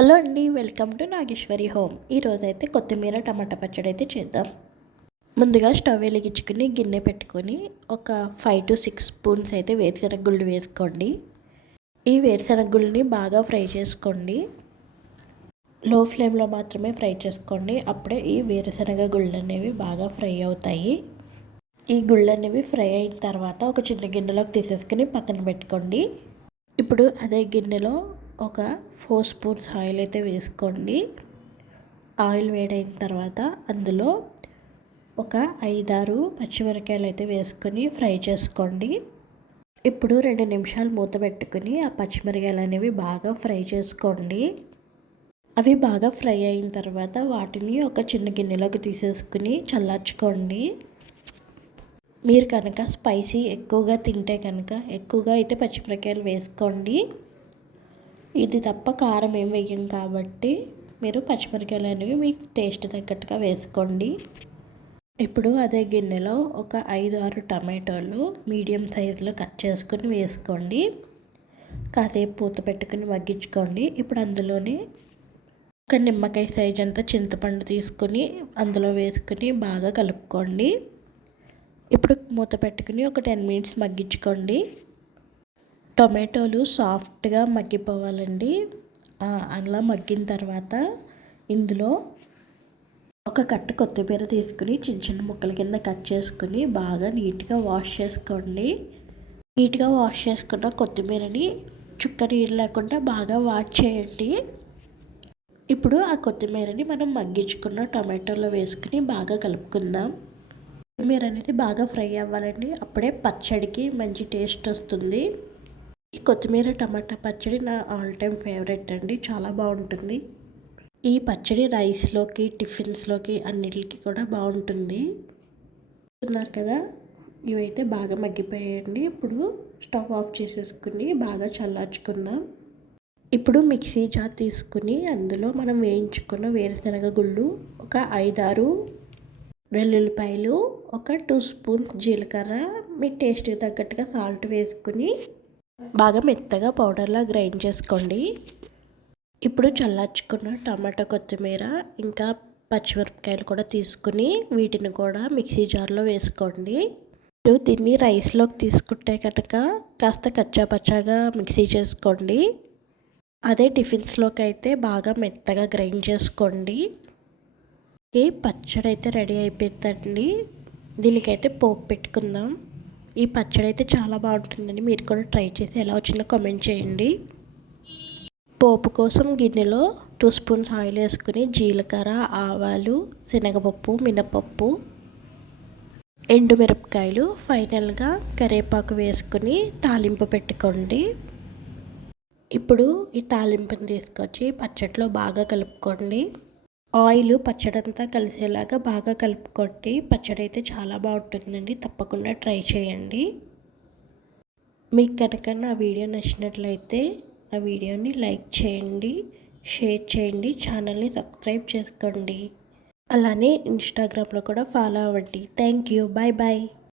Hello అండి, welcome to Nageswari home. ఈరోజైతే కొత్తిమీర టమాటా పచ్చడి అయితే చేద్దాం. ముందుగా స్టవ్ వెలిగించుకుని గిన్నె పెట్టుకొని ఒక 5 to 6 స్పూన్స్ అయితే వేరుశనగ గుళ్ళు వేసుకోండి. ఈ వేరుశనగ గుళ్ళని బాగా ఫ్రై చేసుకోండి. లో ఫ్లేమ్లో మాత్రమే ఫ్రై చేసుకోండి. అప్పుడే ఈ వేరుశనగ గుళ్ళు అనేవి బాగా ఫ్రై అవుతాయి. ఈ గుళ్ళు అనేవి ఫ్రై అయిన తర్వాత ఒక చిన్న గిన్నెలోకి తీసేసుకుని పక్కన పెట్టుకోండి. ఇప్పుడు అదే గిన్నెలో ఒక 4 స్పూన్స్ ఆయిల్ అయితే వేసుకోండి. ఆయిల్ వేడైన తర్వాత అందులో ఒక 5-6 పచ్చిమిరపకాయలు అయితే వేసుకొని ఫ్రై చేసుకోండి. ఇప్పుడు 2 నిమిషాలు మూత పెట్టుకుని ఆ పచ్చిమిరపకాయలు అనేవి బాగా ఫ్రై చేసుకోండి. అవి బాగా ఫ్రై అయిన తర్వాత వాటిని ఒక చిన్న గిన్నెలోకి తీసేసుకుని చల్లార్చుకోండి. మీరు కనుక స్పైసీ ఎక్కువగా తింటే కనుక ఎక్కువగా అయితే పచ్చిమిరపకాయలు వేసుకోండి. ఇది తప్ప కారం ఏం వేయం కాబట్టి మీరు పచ్చిమిరపకాయలు అనేవి మీకు టేస్ట్ తగ్గట్టుగా వేసుకోండి. ఇప్పుడు అదే గిన్నెలో ఒక 5-6 టమాటోలు మీడియం సైజులో కట్ చేసుకుని వేసుకోండి. కాసేపు పూత పెట్టుకుని మగ్గించుకోండి. ఇప్పుడు అందులోనే ఒక నిమ్మకాయ సైజ్ అంతా చింతపండు తీసుకుని అందులో వేసుకుని బాగా కలుపుకోండి. ఇప్పుడు మూత పెట్టుకుని ఒక 10 మినిట్స్ మగ్గించుకోండి. టొమాటోలు సాఫ్ట్గా మగ్గిపోవాలండి. అలా మగ్గిన తర్వాత ఇందులో ఒక కట్ట కొత్తిమీర తీసుకుని చిన్న చిన్న ముక్కల కింద కట్ చేసుకుని బాగా నీట్గా వాష్ చేసుకోండి. నీట్గా వాష్ చేసుకున్న కొత్తిమీరని చుక్క నీరు లేకుండా బాగా వాష్ చేయండి. ఇప్పుడు ఆ కొత్తిమీరని మనం మగ్గించుకున్న టొమాటోలో వేసుకుని బాగా కలుపుకుందాం. కొత్తిమీర అనేది బాగా ఫ్రై అవ్వాలండి. అప్పుడే పచ్చడికి మంచి టేస్ట్ వస్తుంది. ఈ కొత్తిమీర టమాటా పచ్చడి నా ఆల్ టైమ్ ఫేవరెట్ అండి. చాలా బాగుంటుంది. ఈ పచ్చడి రైస్లోకి టిఫిన్స్లోకి అన్నిటికి కూడా బాగుంటుంది. చూస్తున్నారు కదా, ఇవైతే బాగా మగ్గిపోయాయండి. ఇప్పుడు స్టవ్ ఆఫ్ చేసేసుకుని బాగా చల్లార్చుకుందాం. ఇప్పుడు మిక్సీ జార్ తీసుకుని అందులో మనం వేయించుకున్న వేరుశనగ గుళ్ళు, ఒక 5-6 వెల్లుల్లిపాయలు, ఒక 2 స్పూన్స్ జీలకర్ర, మీ టేస్ట్కి తగ్గట్టుగా సాల్ట్ వేసుకుని బాగా మెత్తగా పౌడర్లా గ్రైండ్ చేసుకోండి. ఇప్పుడు చల్లార్చుకున్న టమాటా, కొత్తిమీర ఇంకా పచ్చిమిరపకాయలు కూడా తీసుకుని వీటిని కూడా మిక్సీ జార్లో వేసుకోండి. దీన్ని రైస్లోకి తీసుకుంటే కనుక కాస్త కచ్చాపచ్చాగా మిక్సీ చేసుకోండి. అదే టిఫిన్స్లోకి అయితే బాగా మెత్తగా గ్రైండ్ చేసుకోండి. ఈ పచ్చడి అయితే రెడీ అయిపోయిందండి. దీనికైతే పోపు పెట్టుకుందాం. ఈ పచ్చడి అయితే చాలా బాగుంటుందండి. మీరు కూడా ట్రై చేసి ఎలా వచ్చిందో కామెంట్ చేయండి. పోపు కోసం గిన్నెలో 2 స్పూన్స్ ఆయిల్ వేసుకుని జీలకర్ర, ఆవాలు, శనగపప్పు, మినపప్పు, ఎండుమిరపకాయలు, ఫైనల్గా కరివేపాకు వేసుకుని తాలింపు పెట్టుకోండి. ఇప్పుడు ఈ తాలింపుని తీసుకొచ్చి పచ్చడిలో బాగా కలుపుకోండి. ఆయిల్ పచ్చడంతా కలిసేలాగా బాగా కలుపుకోండి. పచ్చడి అయితే చాలా బాగుంటుందండి. తప్పకుండా ట్రై చేయండి. మీకు కనుక నా వీడియో నచ్చినట్లయితే నా వీడియోని లైక్ చేయండి, షేర్ చేయండి, ఛానల్ని సబ్స్క్రైబ్ చేసుకోండి. అలానే ఇన్స్టాగ్రామ్లో కూడా ఫాలో అవ్వండి. Thank you. Bye bye.